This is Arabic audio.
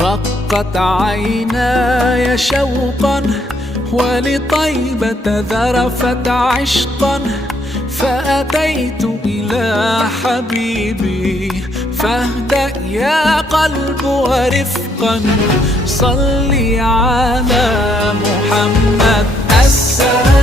رقت عيناي شوقا ولطيبة ذرفت عشقا، فأتيت إلى حبيبي فاهدأ يا قلب ورفقا. صلي على محمد. السلام